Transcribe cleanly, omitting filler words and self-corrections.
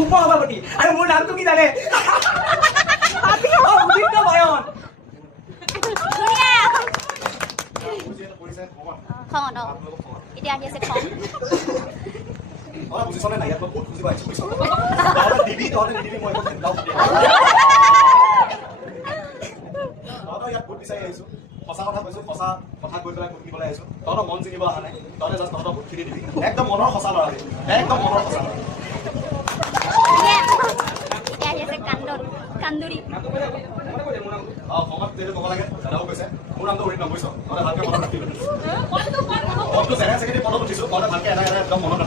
উপসভাপতি আৰু মোৰ নামটো কি জানে উদিত বয়ন খঙত এতিয়া আহি আছে খং বুজিছনে নাই ইয়াত বহুত খুজি পাইছো বুজিছ দিবি মই ইয়াত ভোট বিচাৰি আহিছো সঁচা কথা কৈছো সঁচা কথা কৈ পেলাই ভোট দিবলৈ আহিছো তহঁতৰ মন জিনিব অহা নাই তহঁতে জাষ্ট তহঁতৰ ভোটখিনি দিবি একদম মনৰ সঁচা ল'ৰা একদম মনৰ সঁচা ল'ৰা এতিয়া আহি আছে কান্দুৰি খঙত ক'ব লাগে দাদাও কৈছে মোৰ নামটো উৰি নগৈছ তহঁতে ভালকে মনত ৰাখিবি মনটো জেগাই জেগাই পদত উঠিছো তহঁতে ভালকে এটা একদম মনত